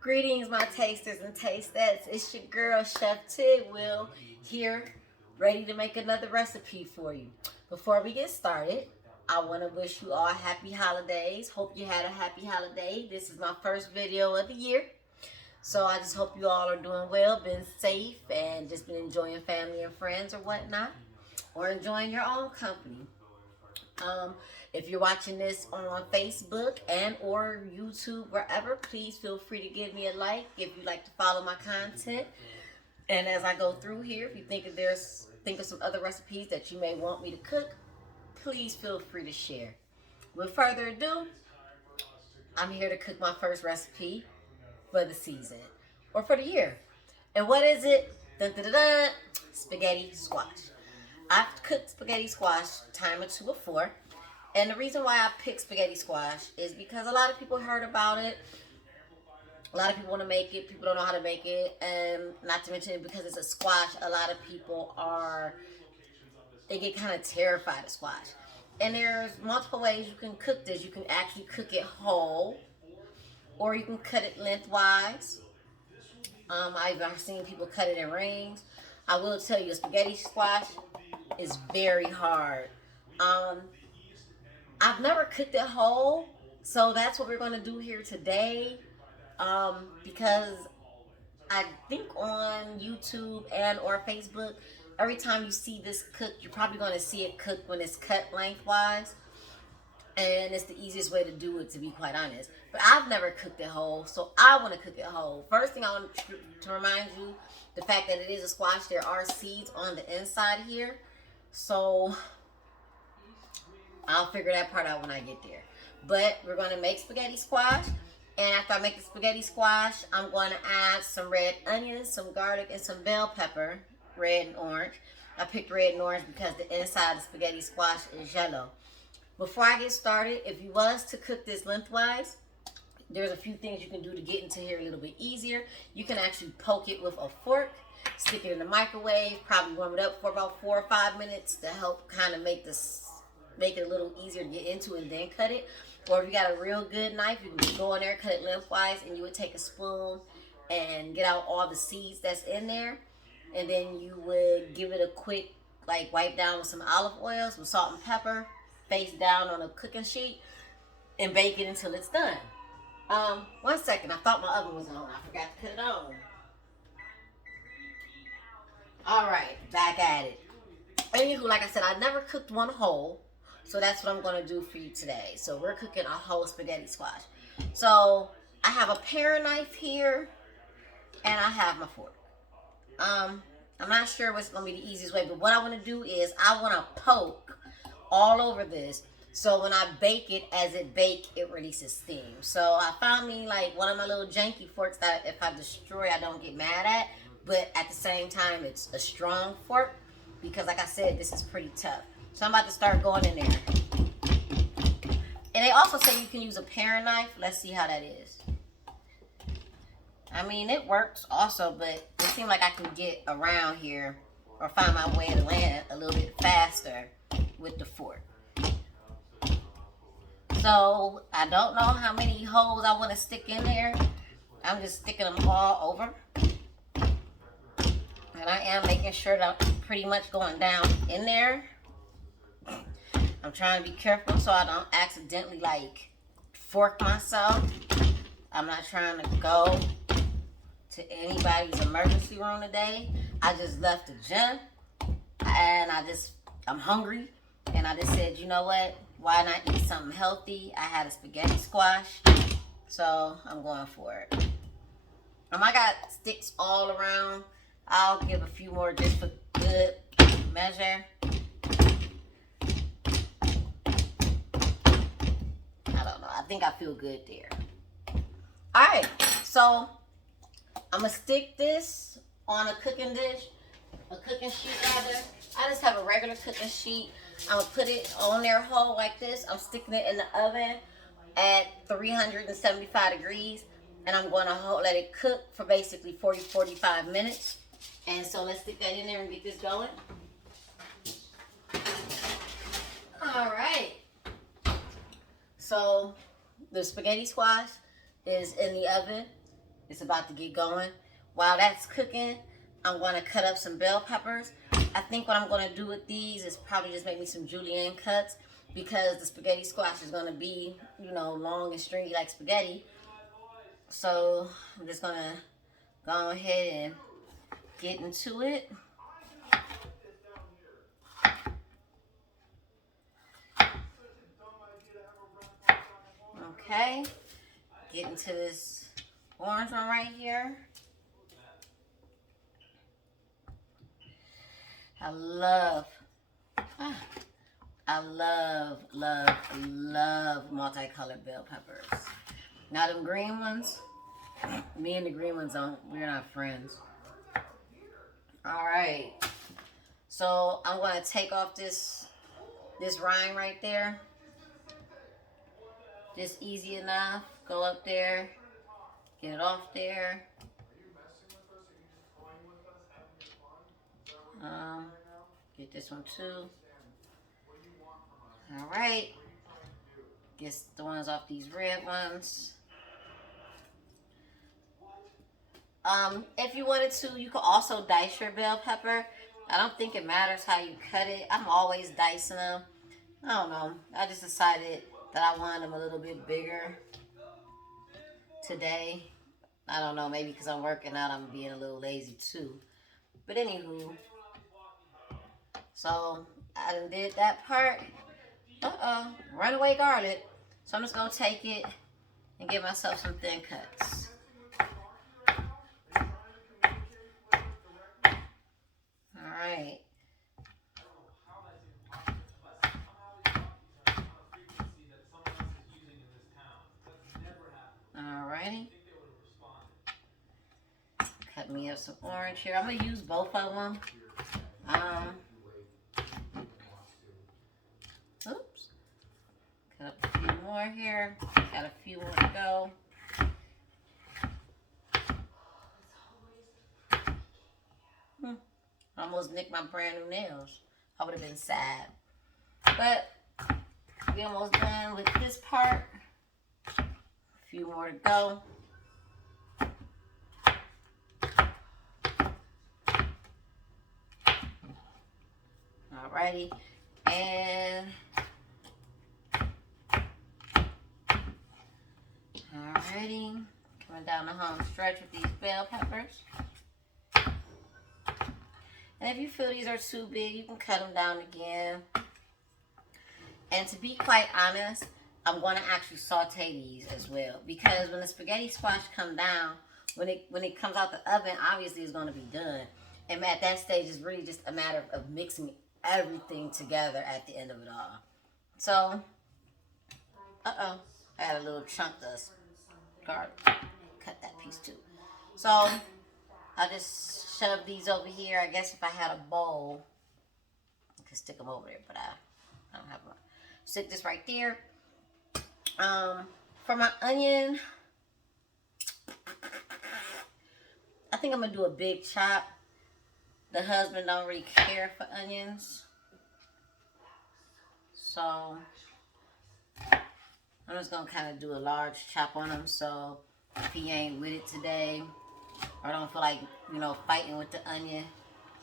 Greetings, my tasters and tastettes. It's your girl, Chef Tidwell, here, ready to make another recipe for you. Before we get started, I want to wish you all happy holidays. Hope you had a happy holiday. This is my first video of the year. So I just hope you all are doing well, been safe, and just been enjoying family and friends or whatnot, or enjoying your own company. If you're watching this on Facebook and or YouTube, wherever, please feel free to give me a like if you like to follow my content. And as I go through here, if you think of some other recipes that you may want me to cook, please feel free to share. With further ado, I'm here to cook my first recipe for the season or for the year. And what is it? Dun, dun, dun, dun. Spaghetti squash. I've cooked spaghetti squash time or two before. And the reason why I picked spaghetti squash is because a lot of people heard about it. A lot of people want to make it. People don't know how to make it. And not to mention, because it's a squash, a lot of people they get kind of terrified of squash. And there's multiple ways you can cook this. You can actually cook it whole, or you can cut it lengthwise. I've seen people cut it in rings. I will tell you, a spaghetti squash is very hard. I've never cooked it whole, so that's what we're going to do here today. Because I think on YouTube and or Facebook, every time you see this cooked, you're probably going to see it cooked when it's cut lengthwise. And it's the easiest way to do it, to be quite honest. But I've never cooked it whole, so I want to cook it whole. First thing I want to remind you, the fact that it is a squash, there are seeds on the inside here. So I'll figure that part out when I get there. But we're going to make spaghetti squash. And after I make the spaghetti squash, I'm going to add some red onions, some garlic, and some bell pepper, red and orange. I picked red and orange because the inside of the spaghetti squash is yellow. Before I get started, if you was to cook this lengthwise, there's a few things you can do to get into here a little bit easier. You can actually poke it with a fork, stick it in the microwave, probably warm it up for about 4 or 5 minutes to help kind of make it a little easier to get into and then cut it. Or if you got a real good knife, you can just go in there, cut it lengthwise, and you would take a spoon and get out all the seeds that's in there. And then you would give it a quick, wipe down with some olive oil, some salt and pepper, face down on a cooking sheet, and bake it until it's done. 1 second, I thought my oven was on. I forgot to put it on. Alright, back at it. Anywho, like I said, I never cooked one whole. So that's what I'm going to do for you today. So we're cooking a whole spaghetti squash. So I have a paring knife here, and I have my fork. I'm not sure what's going to be the easiest way, but what I want to do is I want to poke all over this. So when I bake it, as it bakes, it releases steam. So I found me one of my little janky forks that if I destroy, I don't get mad at. But at the same time, it's a strong fork because, like I said, this is pretty tough. So I'm about to start going in there. And they also say you can use a paring knife. Let's see how that is. I mean, it works also, but it seems like I can get around here or find my way to land a little bit faster with the fork. So I don't know how many holes I want to stick in there. I'm just sticking them all over. And I am making sure that I'm pretty much going down in there. I'm trying to be careful so I don't accidentally fork myself. I'm not trying to go to anybody's emergency room today. I just left the gym and I'm hungry, and I just said, you know what? Why not eat something healthy? I had a spaghetti squash, so I'm going for it. I got sticks all around. I'll give a few more just for good measure. I think I feel good there. Alright, so I'm going to stick this on a cooking sheet rather. I just have a regular cooking sheet. I'm going to put it on there whole like this. I'm sticking it in the oven at 375 degrees. And I'm going to let it cook for basically 40-45 minutes. And so let's stick that in there and get this going. Alright. So the spaghetti squash is in the oven It's about to get going. While that's cooking, I'm going to cut up some bell peppers. I think what I'm going to do with these is probably just make me some julienne cuts, because the spaghetti squash is going to be, you know, long and stringy like spaghetti. So I'm just going to go ahead and get into it. Okay, get into this orange one right here. I love multicolored bell peppers. Now them green ones, me and the green ones we're not friends. All right, so I'm gonna take off this rind right there. Just easy enough. Go up there, get it off there. Get this one too. All right. Get the ones off these red ones. If you wanted to, you could also dice your bell pepper. I don't think it matters how you cut it. I'm always dicing them. I don't know. I just decided that I wanted them a little bit bigger today. I don't know. Maybe because I'm working out, I'm being a little lazy too. But anywho, so I done did that part. Runaway garlic. So I'm just gonna take it and give myself some thin cuts. All right. Alrighty. Cut me up some orange here. I'm gonna use both of them. Oops. Cut up a few more here. Got a few more to go. Almost nicked my brand new nails. I would have been sad. But we're almost done with this part. A few more to go. Alrighty. And alrighty. Coming down the home stretch with these bell peppers. And if you feel these are too big, you can cut them down again. And to be quite honest, I'm going to actually saute these as well. Because when the spaghetti squash comes down, when it comes out the oven, obviously it's going to be done. And at that stage, it's really just a matter of mixing everything together at the end of it all. So, I had a little chunk of garlic. Cut that piece too. So, I'll just shove these over here. I guess if I had a bowl, I could stick them over there, but I don't have one. Stick this right there. For my onion, I think I'm going to do a big chop. The husband don't really care for onions. So, I'm just going to kind of do a large chop on him. So, if he ain't with it today, or don't feel like, you know, fighting with the onion,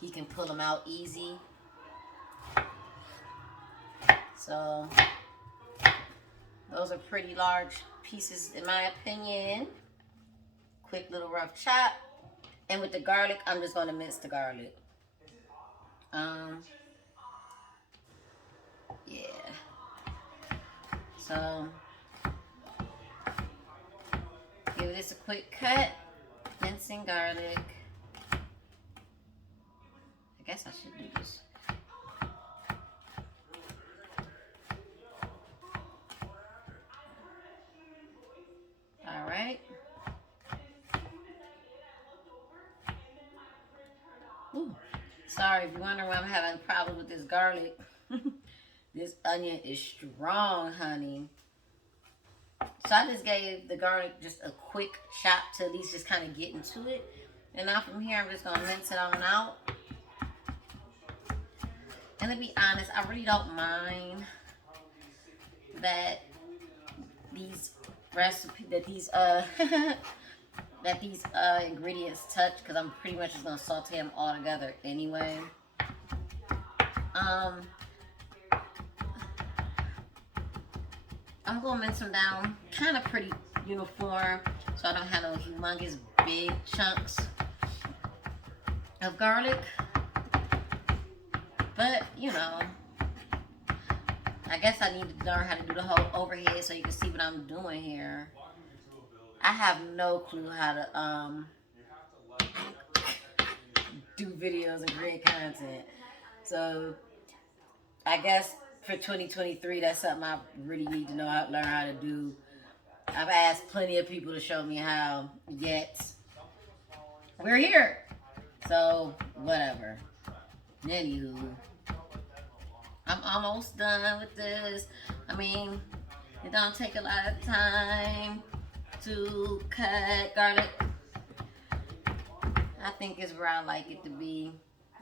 he can pull them out easy. So, those are pretty large pieces in my opinion. Quick little rough chop. And with the garlic, I'm just going to mince the garlic. Yeah. So, give this a quick cut. Mincing garlic. I guess I should do this. All right. Ooh. Sorry if you're wondering why I'm having a problem with this garlic. This onion is strong, honey. So I just gave the garlic just a quick chop to at least just kind of get into it. And now from here, I'm just going to mince it on out. And to be honest, I really don't mind that these let these ingredients touch, because I'm pretty much just gonna saute them all together anyway. I'm gonna mince them down kind of pretty uniform, so I don't have no humongous big chunks of garlic. But you know, I guess I need to learn how to do the whole overhead so you can see what I'm doing here. I have no clue how to do videos and create content. So I guess for 2023, that's something I really need to know how to learn how to do. I've asked plenty of people to show me how, yet we're here. So whatever. Anywho, I'm almost done with this. I mean, it don't take a lot of time to cut garlic. I think it's where I like it to be.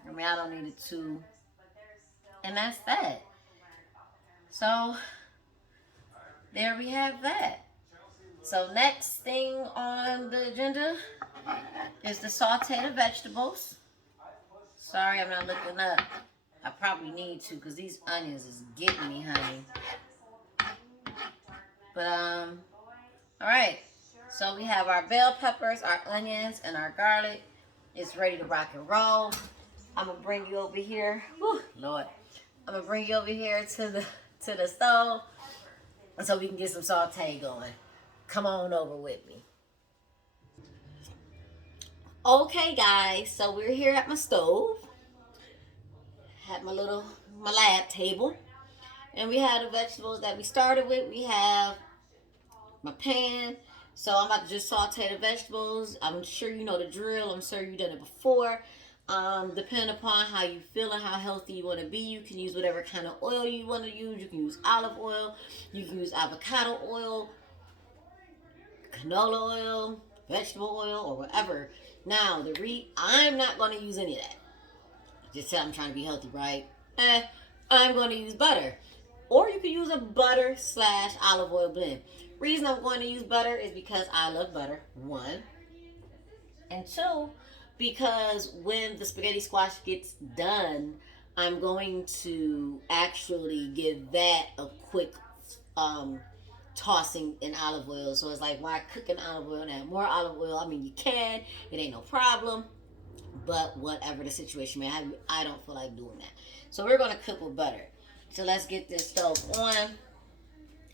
I mean, I don't need it to. And that's that. So, there we have that. So, next thing on the agenda is the sauteed vegetables. Sorry, I'm not looking up. I probably need to, because these onions is getting me, honey. But, alright. So, we have our bell peppers, our onions, and our garlic. It's ready to rock and roll. I'm going to bring you over here. Whew, Lord. I'm going to bring you over here to the stove so we can get some saute going. Come on over with me. Okay, guys. So, we're here at my stove. At my lab table. And we have the vegetables that we started with. We have my pan. So I'm about to just saute the vegetables. I'm sure you know the drill. I'm sure you've done it before. Depending upon how you feel and how healthy you want to be, you can use whatever kind of oil you want to use. You can use olive oil. You can use avocado oil, canola oil, vegetable oil, or whatever. Now, I'm not going to use any of that. Just said I'm trying to be healthy, right? I'm going to use butter. Or you can use a butter / olive oil blend. Reason I'm going to use butter is because I love butter, 1. And 2, because when the spaghetti squash gets done, I'm going to actually give that a quick tossing in olive oil. So it's like, why cook in olive oil and add more olive oil? I mean, you can. It ain't no problem. But whatever the situation may have, I don't feel like doing that. So we're going to cook with butter. So let's get this stove on.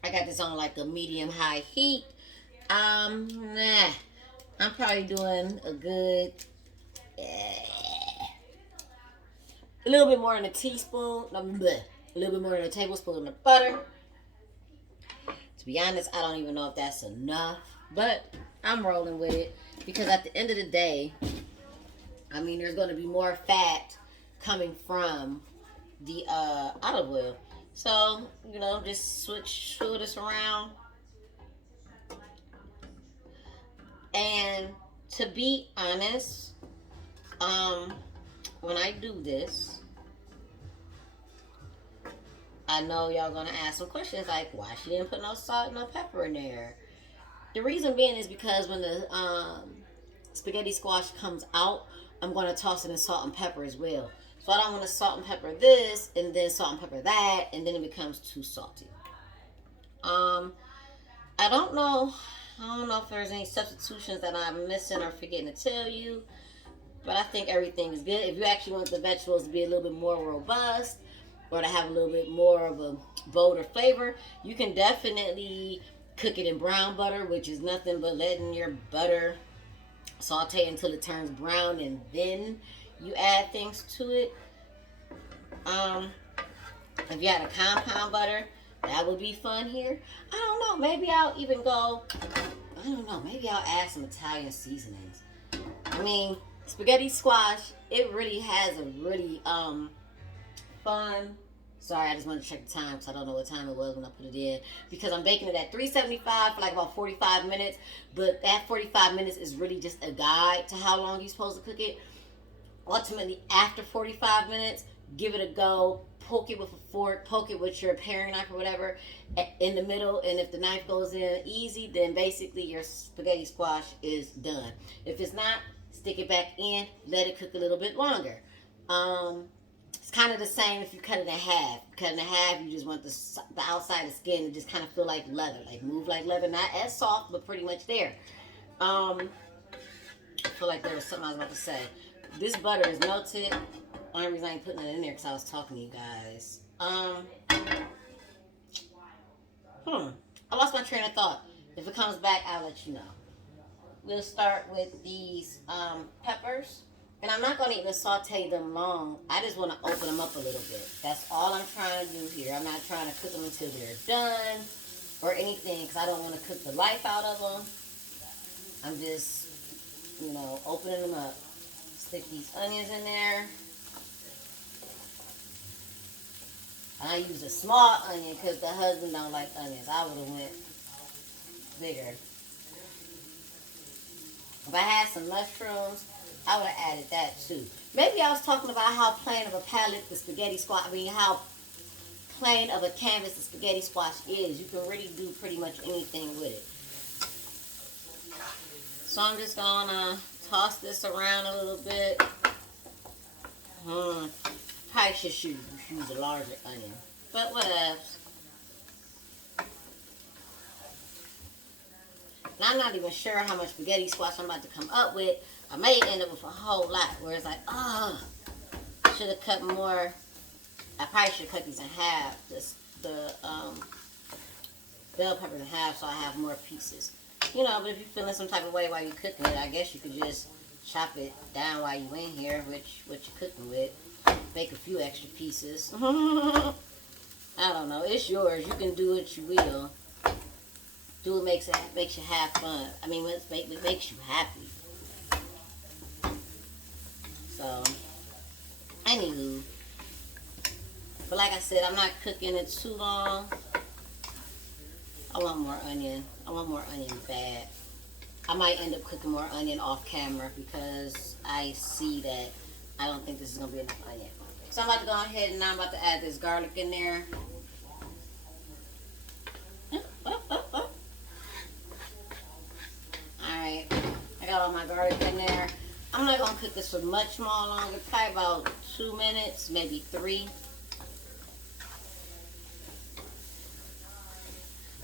I got this on like a medium-high heat. I'm probably doing a good, a little bit more than a teaspoon, a little bit more than a tablespoon of butter. To be honest, I don't even know if that's enough, but I'm rolling with it because at the end of the day, I mean, there's going to be more fat coming from the olive oil. So, you know, just switch this around. And to be honest, when I do this, I know y'all going to ask some questions like, why she didn't put no salt and no pepper in there? The reason being is because when the spaghetti squash comes out, I'm going to toss it in salt and pepper as well. So I don't want to salt and pepper this and then salt and pepper that, and then it becomes too salty. I don't know if there's any substitutions that I'm missing or forgetting to tell you, but I think everything is good. If you actually want the vegetables to be a little bit more robust or to have a little bit more of a bolder flavor, you can definitely cook it in brown butter, which is nothing but letting your butter saute until it turns brown, and then you add things to it. If you had a compound butter, that would be fun here. I don't know. Maybe I'll even go, I don't know. Maybe I'll add some Italian seasonings. I mean, spaghetti squash, it really has a really fun. Sorry, I just wanted to check the time because I don't know what time it was when I put it in. Because I'm baking it at 375 for like about 45 minutes. But that 45 minutes is really just a guide to how long you're supposed to cook it. Ultimately, after 45 minutes, give it a go. poke it with a fork, poke it with your paring knife or whatever in the middle, and if the knife goes in easy, then basically your spaghetti squash is done. If it's not, stick it back in, let it cook a little bit longer. It's kind of the same if you cut it in half. Cut it in half, you just want the outside of the skin to just kind of feel like leather, like move like leather, not as soft, but pretty much there. I feel like there was something I was about to say. This butter is melted. Only reason I ain't putting it in there because I was talking to you guys. I lost my train of thought. If it comes back, I'll let you know. We'll start with these peppers. And I'm not going to even saute them long. I just want to open them up a little bit. That's all I'm trying to do here. I'm not trying to cook them until they're done or anything because I don't want to cook the life out of them. I'm just, opening them up. Stick these onions in there. I use a small onion because the husband don't like onions. I would have went bigger. If I had some mushrooms, I would have added that too. Maybe I was talking about how plain of a palette the spaghetti squash, how plain of a canvas the spaghetti squash is. You can really do pretty much anything with it. So I'm just going to toss this around a little bit. Probably should use a larger onion, but whatever. And I'm not even sure how much spaghetti squash I'm about to come up with. I may end up with a whole lot where it's like, should have cut more. I probably should cut these in half. The bell peppers in half so I have more pieces. But if you're feeling some type of way while you're cooking it, I guess you could just chop it down while you're in here, which what you're cooking with. Make a few extra pieces. I don't know. It's yours. You can do what you will. Do what makes you have fun. It makes you happy. So, anywho. But like I said, I'm not cooking it too long. I want more onion. I want more onion bad. I might end up cooking more onion off camera because I see that I don't think this is going to be enough onion. So I'm about to go ahead and I'm about to add this garlic in there. Alright, I got all my garlic in there. I'm not going to cook this for much more longer, probably about 2 minutes, maybe 3.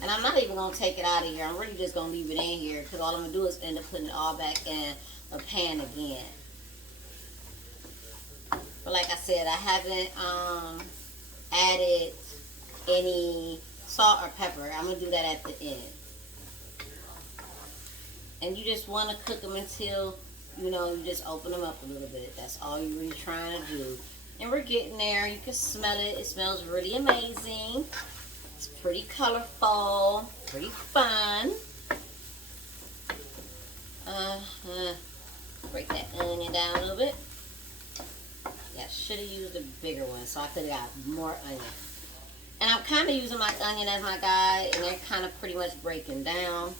And I'm not even going to take it out of here. I'm really just going to leave it in here because all I'm going to do is end up putting it all back in a pan again. But like I said, I haven't added any salt or pepper. I'm going to do that at the end. And you just want to cook them until, you just open them up a little bit. That's all you're really trying to do. And we're getting there. You can smell it. It smells really amazing. It's pretty colorful. Pretty fun. Break that onion down a little bit. Yeah, I should have used a bigger one so I could have got more onion. And I'm kind of using my onion as my guide, and they're kind of pretty much breaking down.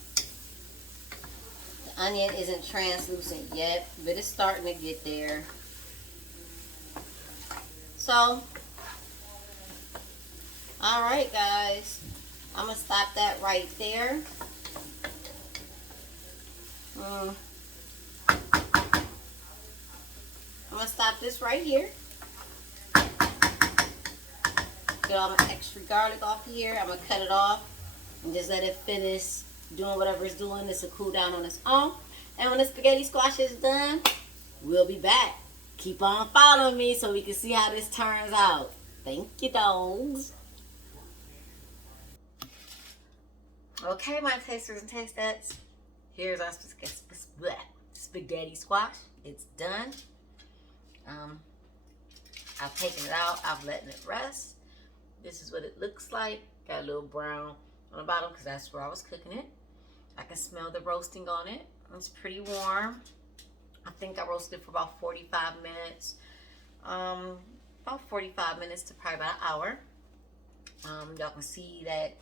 The onion isn't translucent yet, but it's starting to get there. So, alright guys, I'm going to stop that right there. I'm going to stop this right here. Get all my extra garlic off here. I'm going to cut it off and just let it finish doing whatever it's doing. This will cool down on its own. And when the spaghetti squash is done, we'll be back. Keep on following me so we can see how this turns out. Thank you, dogs. Okay, my tasters and tastettes. Here's our spaghetti squash. It's done. I've taken it out. I've letting it rest. This is what it looks like. Got a little brown on the bottom because that's where I was cooking it. I can smell the roasting on it. It's pretty warm. I think I roasted it for about 45 minutes. About 45 minutes to probably about an hour. Y'all can see that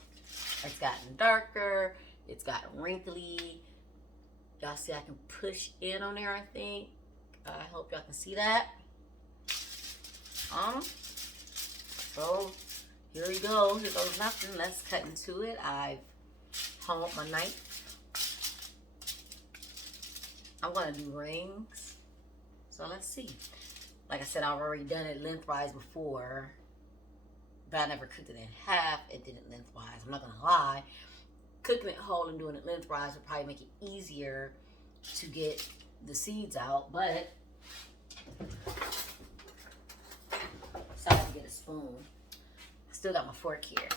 it's gotten darker. It's gotten wrinkly. Y'all see I can push in on there, I think. I hope y'all can see that. So here we go. Here goes nothing. Let's cut into it. I've honed my knife. I'm gonna do rings. So let's see. Like I said, I've already done it lengthwise before, but I never cooked it in half. It did it lengthwise. I'm not gonna lie. Cooking it whole and doing it lengthwise would probably make it easier to get the seeds out, but decided to get a spoon. I still got my fork here.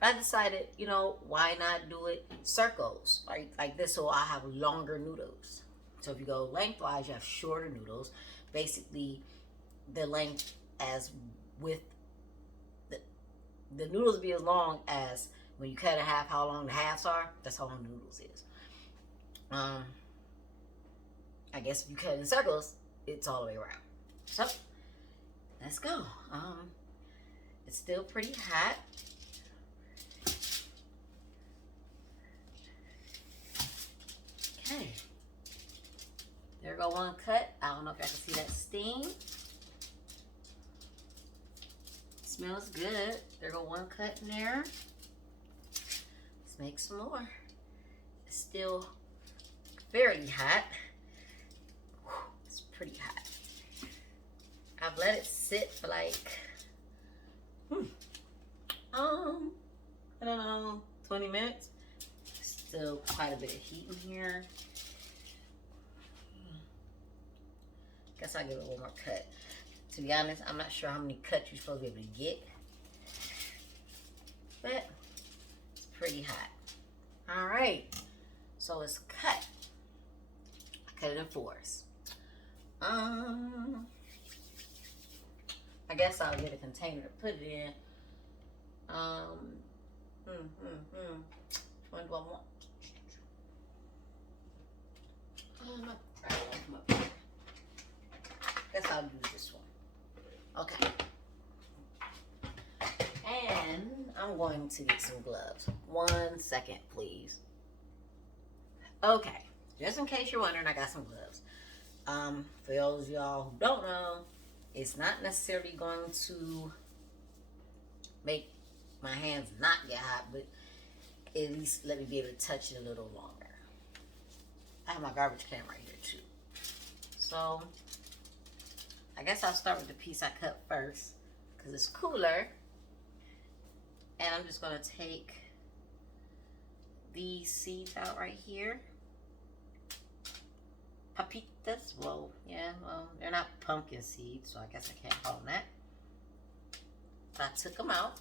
But I decided, you know, why not do it circles, like this, so I have longer noodles. So if you go lengthwise, you have shorter noodles. Basically, the length as with the noodles be as long as when you cut in half, how long the halves are. That's how long the noodles is. I guess if you cut in circles, it's all the way around. So let's go. It's still pretty hot. Okay. There go one cut. I don't know if y'all can see that steam. Smells good. There go one cut in there. Let's make some more. It's still fairly hot. It's pretty hot. I've let it sit for like, I don't know, 20 minutes. Still quite a bit of heat in here. Guess I'll give it one more cut. To be honest, I'm not sure how many cuts you're supposed to be able to get, but it's pretty hot. All right, so it's cut. I cut it in fours. I guess I'll get a container to put it in. Which one do I want? Guess I'll do this one. Okay. And I'm going to get some gloves. 1 second, please. Okay. Just in case you're wondering, I got some gloves. For those of y'all who don't know, it's not necessarily going to make my hands not get hot, but at least let me be able to touch it a little longer. I have my garbage can right here too. So I guess I'll start with the piece I cut first because it's cooler. And I'm just gonna take these seeds out right here. Papitas, well, yeah, well, they're not pumpkin seeds, so I guess I can't call them that. But I took them out.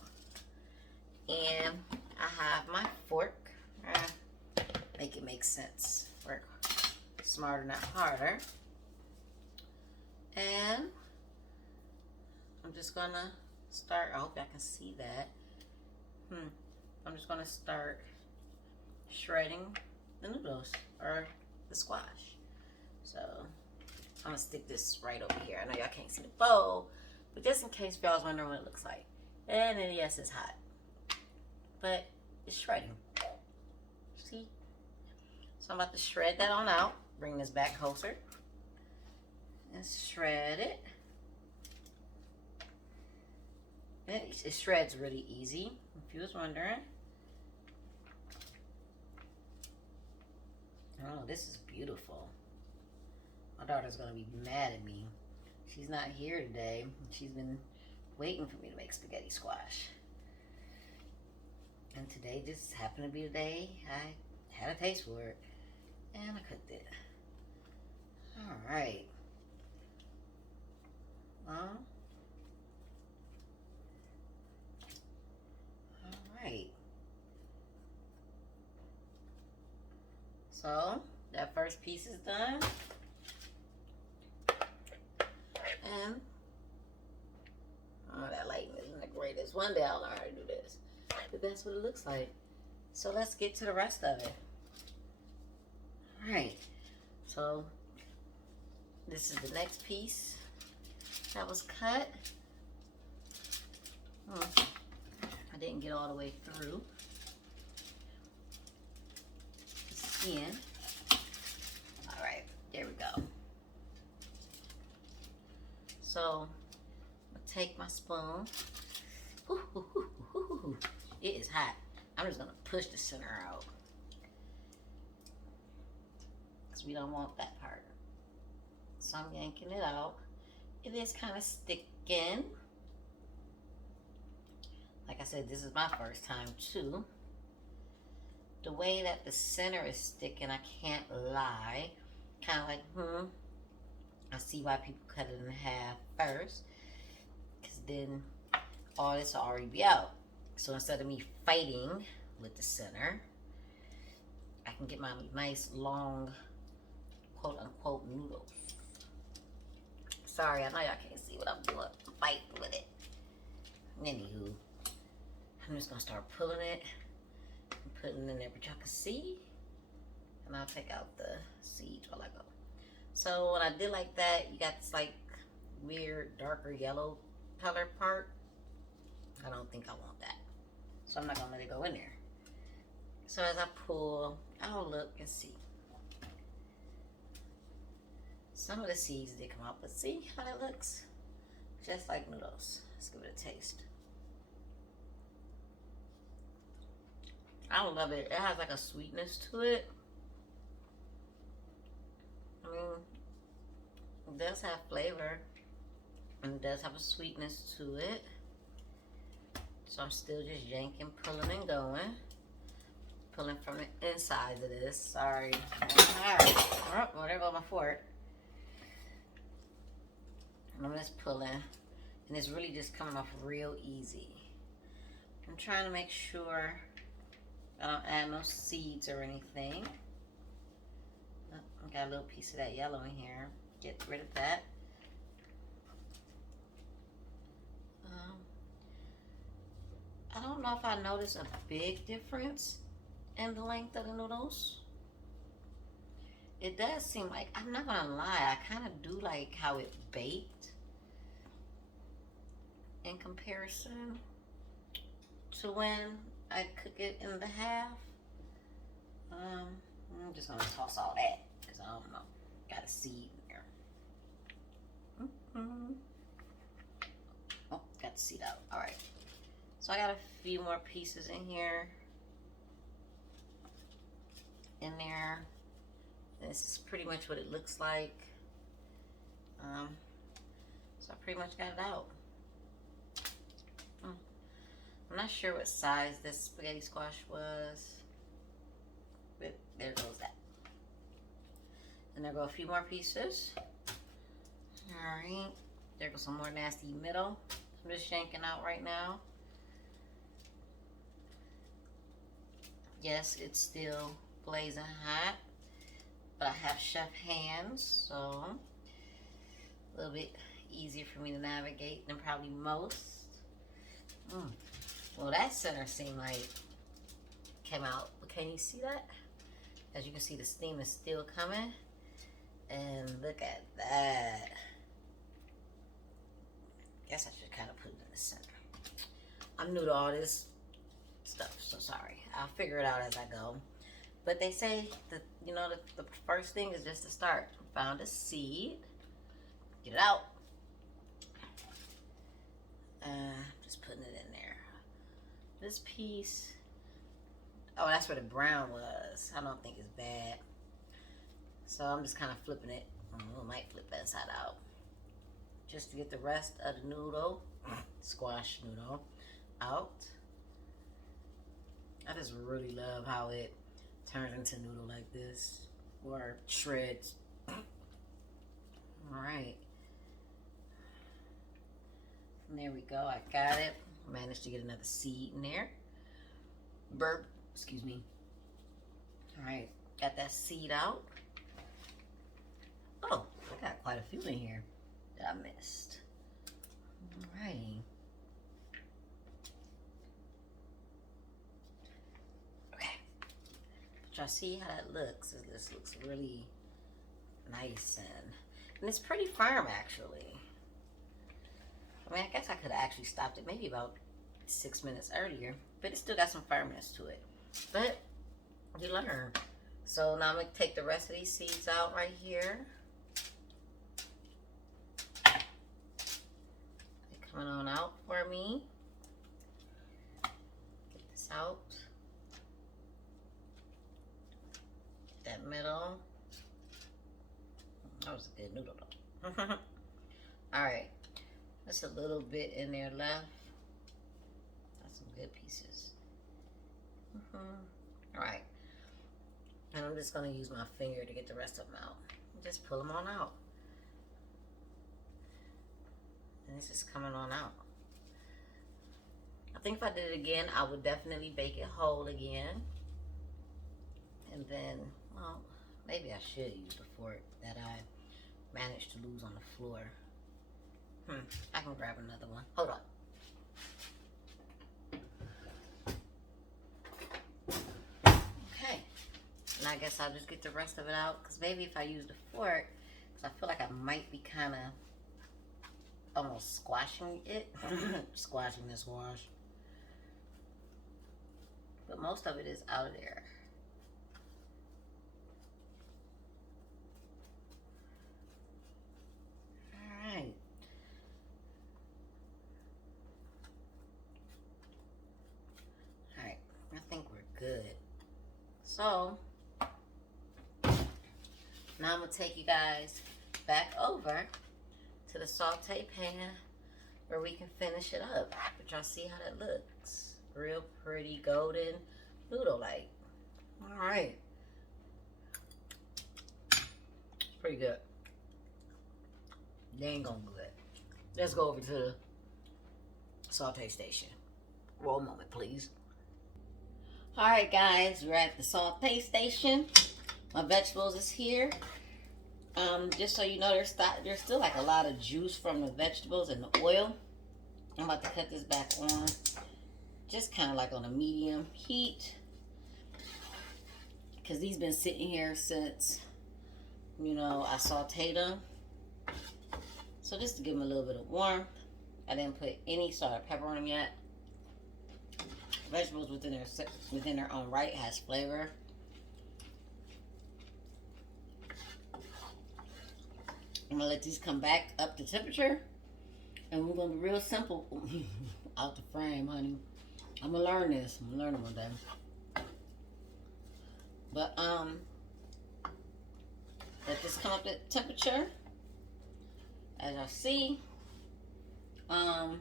And I have my fork. Make it make sense. Work smarter, not harder. And I'm just gonna start. I hope y'all can see that. I'm just gonna start shredding the noodles or the squash. So I'm gonna stick this right over here. I know y'all can't see the bowl, but just in case y'all was wondering what it looks like. And then yes, it's hot, but it's shredding. See? So I'm about to shred that on out. Bring this back closer. And shred it. And it shreds really easy, if you was wondering. Oh, this is beautiful. My daughter's gonna be mad at me. She's not here today. She's been waiting for me to make spaghetti squash. And today just happened to be the day I had a taste for it. And I cooked it. Alright. Well. Alright. So, that first piece is done. And, oh, that lighting isn't the greatest. One day I'll learn how to do this. But that's what it looks like. So let's get to the rest of it. Alright. So, this is the next piece that was cut. I didn't get all the way through the skin. Alright, there we go. So, I'm gonna take my spoon Ooh, ooh, ooh, ooh, ooh. It is hot. I'm just gonna push the center out because we don't want that part. So I'm yanking it out. It is kind of sticking. Like I said, this is my first time too. The way that the center is sticking, I can't lie. Kind of like, I see why people cut it in half first. Because then all this will already be out. So instead of me fighting with the center, I can get my nice long quote unquote noodles. Sorry, I know y'all can't see what I'm doing. I'm fighting with it. Anywho, I'm just gonna start pulling it and putting it in there, but y'all can see. And I'll take out the seeds while I go. So when I did like that, you got this like weird darker yellow color part. I don't think I want that. So I'm not gonna let it go in there. So as I pull, I'll look and see. Some of the seeds did come out, but see how that looks? Just like noodles. Let's give it a taste. I love it. It has like a sweetness to it. I mean, it does have flavor and it does have a sweetness to it. So I'm still just yanking, pulling and going. Pulling from the inside of this. Sorry. Alright. Oh, there goes my fork. And I'm just pulling. And it's really just coming off real easy. I'm trying to make sure I don't add no seeds or anything. Oh, I got a little piece of that yellow in here. Get rid of that. I don't know if I noticed a big difference in the length of the noodles. It does seem like, I'm not gonna lie, I kind of do like how it baked in comparison to when I cook it in the half. I'm just gonna toss all that because I don't know. Got a seed in there. Oh, got the seed out. All right. So I got a few more pieces in here. In there. This is pretty much what it looks like. So I pretty much got it out. I'm not sure what size this spaghetti squash was, but there goes that. And there go a few more pieces. All right, there goes some more nasty middle. I'm just yanking out right now. Yes, it's still blazing hot, but I have chef hands, so a little bit easier for me to navigate than probably most. Well, that center seemed like came out, but can you see that? As you can see, the steam is still coming, and look at that. Guess I should kind of put it in the center. I'm new to all this stuff, so sorry. I'll figure it out as I go. But they say that, you know, the first thing is just to start. Found a seed, get it out. Just putting it in there. This piece, oh, that's where the brown was. I don't think it's bad. So I'm just kind of flipping it. I might flip it inside out. Just to get the rest of the noodle, squash noodle, out. I just really love how it turns into noodle like this, or shreds. All right. And there we go, I got it. Managed to get another seed in there. Burp, excuse me. All right, got that seed out. Oh, I got quite a few in here that I missed. All righty. Okay, but y'all see how that looks? This looks really nice and it's pretty firm actually. I mean, I guess I could have actually stopped it maybe about 6 minutes earlier, but it still got some firmness to it. But you learn. So now I'm gonna take the rest of these seeds out right here. They're coming on out for me. out. That middle. That was a good noodle though. Alright. That's a little bit in there left. That's some good pieces. Alright. And I'm just going to use my finger to get the rest of them out. Just pull them on out. And it's just coming on out. I think if I did it again, I would definitely bake it whole again. And then, well, maybe I should use the fork that I managed to lose on the floor. I can grab another one. Hold on. Okay. And I guess I'll just get the rest of it out. Because maybe if I use the fork, because I feel like I might be kind of almost squashing it. Squashing this wash. But most of it is out of there. Alright. Alright. I think we're good. So, now I'm going to take you guys back over to the saute pan where we can finish it up. But y'all see how that looks. Real pretty golden noodle-like. Alright. It's pretty good. Dang on good. Let's go over to the saute station. Roll a moment, please. Alright guys, we're at the saute station. My vegetables is here. Just so you know, there's still like a lot of juice from the vegetables and the oil. I'm about to cut this back on. Just kind of like on a medium heat. Because these been sitting here since, you know, I sauteed them. So just to give them a little bit of warmth. I didn't put any salt or pepper on them yet. Vegetables within their own right has flavor. I'm gonna let these come back up to temperature, and we're gonna be real simple. Out the frame, honey. I'm gonna learn this. I'm gonna learn it one day. But let this come up to temperature. As y'all see, I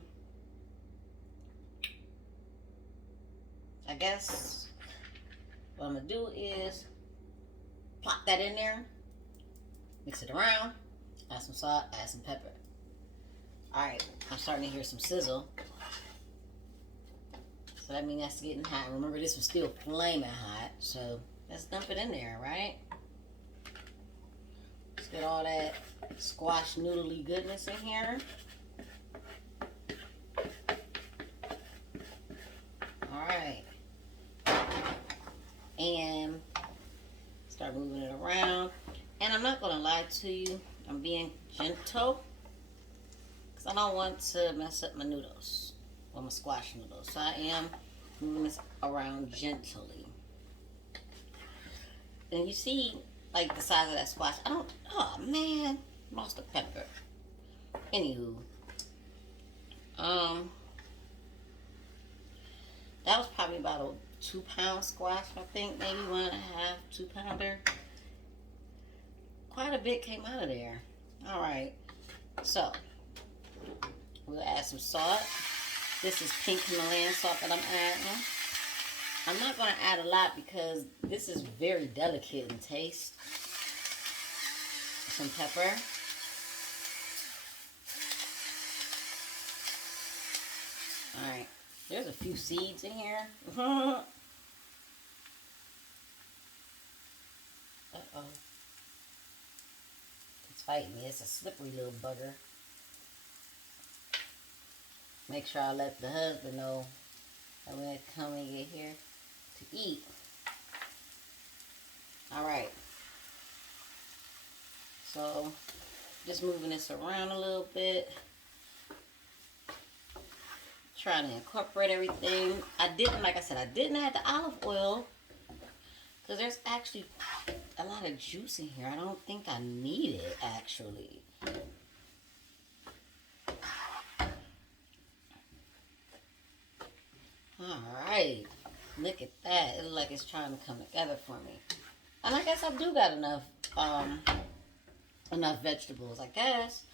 guess what I'm gonna do is plop that in there, mix it around, add some salt, add some pepper. Alright, I'm starting to hear some sizzle. So that means that's getting hot. Remember, this was still flaming hot, so let's dump it in there, right? Let's get all that squash noodly goodness in here. Alright. And start moving it around. And I'm not going to lie to you, I'm being gentle. Because I don't want to mess up my noodles. Or my squash noodles. So I am moving this around gently. And you see, like, the size of that squash. Oh man, lost the pepper. Anywho. That was probably about a 2-pound squash, I think. Maybe 1.5, 2-pounder. Quite a bit came out of there. Alright. So, we'll add some salt. This is pink Himalayan salt that I'm adding. I'm not going to add a lot because this is very delicate in taste. Some pepper. Alright. There's a few seeds in here. Uh-oh. It's fighting me. It's a slippery little bugger. Make sure I let the husband know that when they come and get here to eat. Alright. So, just moving this around a little bit. Trying to incorporate everything. Like I said, I didn't add the olive oil. Because there's actually a lot of juice in here. I don't think I need it, actually. Alright. at that. It looks like it's trying to come together for me. And I guess I do got enough vegetables, I guess.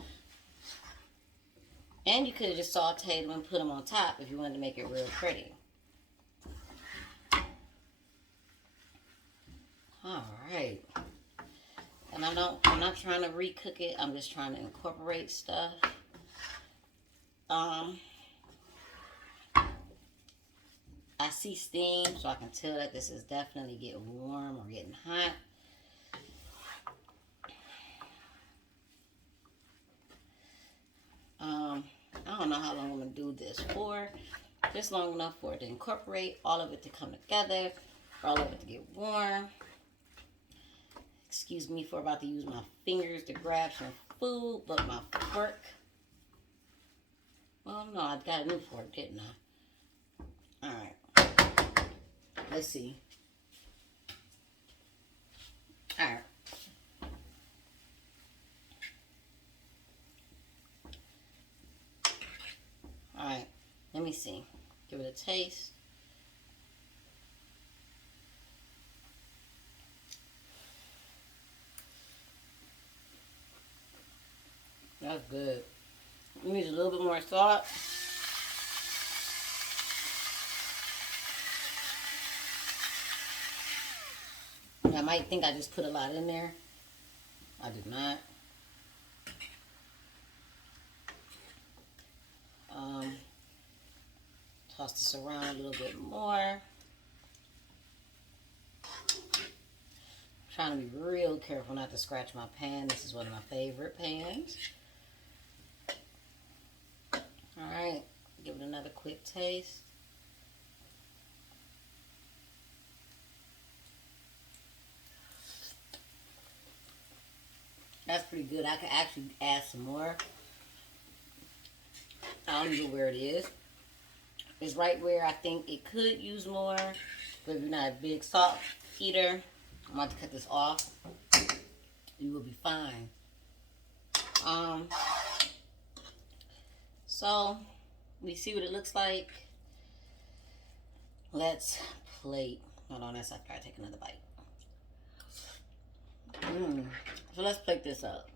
And you could have just sauteed them and put them on top if you wanted to make it real pretty. Alright. And I'm not trying to recook it. I'm just trying to incorporate stuff. I see steam, so I can tell that this is definitely getting warm or getting hot. I don't know how long I'm going to do this for. Just long enough for it to incorporate, all of it to come together, for all of it to get warm. Excuse me for about to use my fingers to grab some food, but my fork. Well, no, I got a new fork, didn't I? Alright. Let's see. Alright. Alright. Let me see. Give it a taste. That's good. Let me use a little bit more salt. I might think I just put a lot in there. I did not. Toss this around a little bit more. Trying to be real careful not to scratch my pan. This is one of my favorite pans. Alright, give it another quick taste. That's pretty good. I could actually add some more. I don't know where it is. It's right where I think it could use more. But if you're not a big salt eater, I'm about to cut this off. You will be fine. So, we see what it looks like. Let's plate. Hold on, that's after I take another bite. So let's plate this up.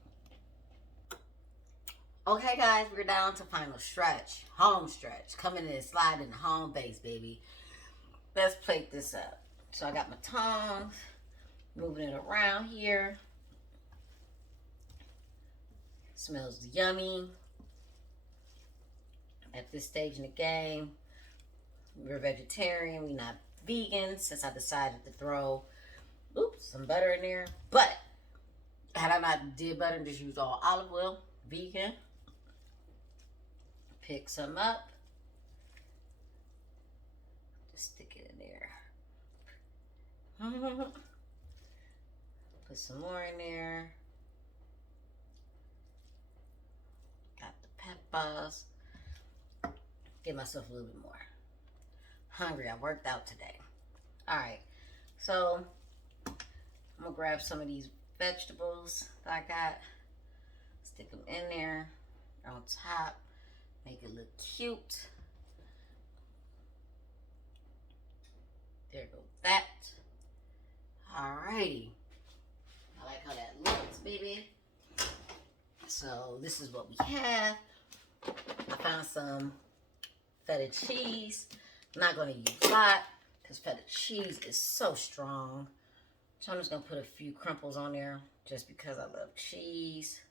Okay, guys, we're down to final stretch. Home stretch. Coming in and sliding the home base, baby. Let's plate this up. So I got my tongs. Moving it around here. Smells yummy. At this stage in the game, we're vegetarian. We're not vegan since I decided to throw, some butter in there. But had I not did butter and just used all olive oil, vegan. Pick some up. Just stick it in there. Put some more in there. Got the peppers. Give myself a little bit more. Hungry. I worked out today. Alright. So, I'm going to grab some of these vegetables that I got. Stick them in there. On top. Make it look cute. There goes that. Alrighty. I like how that looks, baby. So this is what we have. I found some feta cheese. I'm not going to use a lot because feta cheese is so strong. So I'm just going to put a few crumples on there just because I love cheese.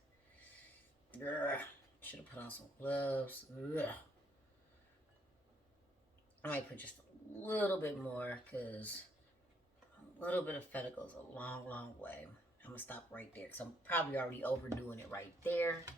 Ugh. Should have put on some gloves. Ugh. I might put just a little bit more because a little bit of feta goes a long, long way. I'm going to stop right there because I'm probably already overdoing it right there.